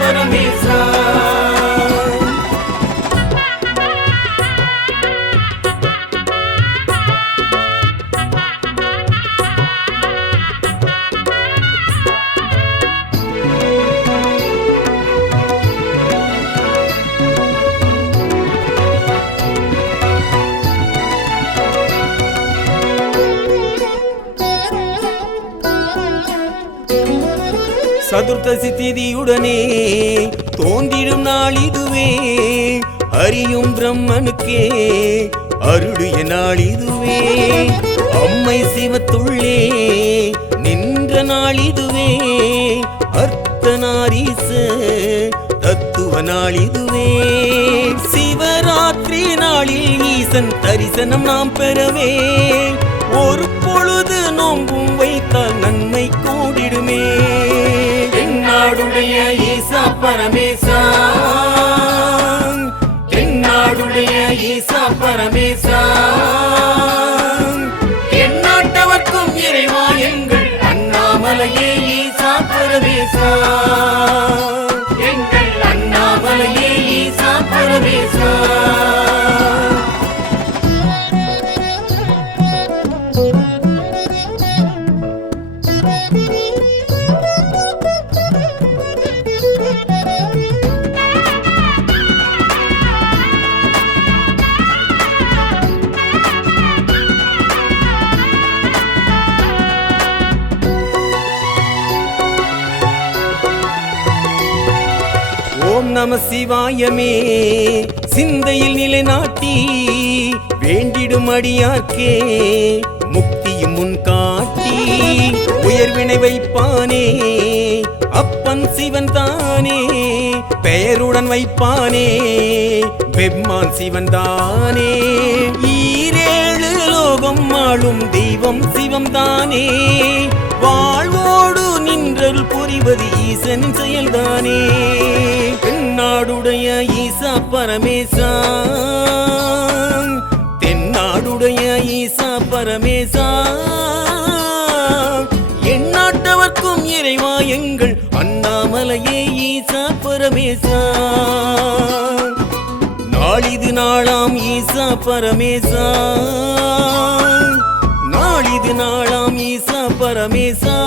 பரமேசா. சதுர்த்தசி திதியுடனே தோன்றிடும் நாள் இதுவே, அறியும் பிரம்மனுக்கே அருளிய நாள் இதுவே. அம்மை சிவத்துள்ளே நின்ற நாள் இதுவே, அர்த்தநாரீச தத்துவ நாள் இதுவே. சிவராத்திரி நாளில் ஈசன் தரிசனம் நாம் பெறவே, ஒரு பொழுது நோம்பும் வைத்தால் நன்மை கூடிடுமே. தென்னாடுடைய ஈசா பரமேசா, தென்னாடுடைய ஈசா பரமேசா, எந்நாட்டவர்க்கும் இறைவா எங்கள் அண்ணாமலையே ஈசா பரமேசா, எங்கள் அண்ணாமலையே ஈசா பரமேசா. ஓம் நம சிவாயமே சிந்தையில் நிலைநாட்டி, வேண்டிடும் அடியார்க்கே முக்தியும் முன் காட்டி, உயர்வினை வைப்பானே அப்பன் சிவன் தானே, பெயருடன் வைப்பானே பெம்மான் சிவன் தானே. ஈரேழு லோகம் ஆளும் தெய்வம் சிவம் தானே, வாழ்வோடு நின்றல் புரிவது ஈசனின் செயல்தானே. தென்னாடுடைய ஈசா பரமேசா, தென்னாடுடைய ஈசா பரமேசா, எந்நாட்டவர்க்கும் இறைவா எங்கள் அண்ணாமலையே ஈசா பரமேசா. நாளிது நாளாம் ஈசா பரமேசா, நாளிது நாளாம் ஈசா பரமேசா.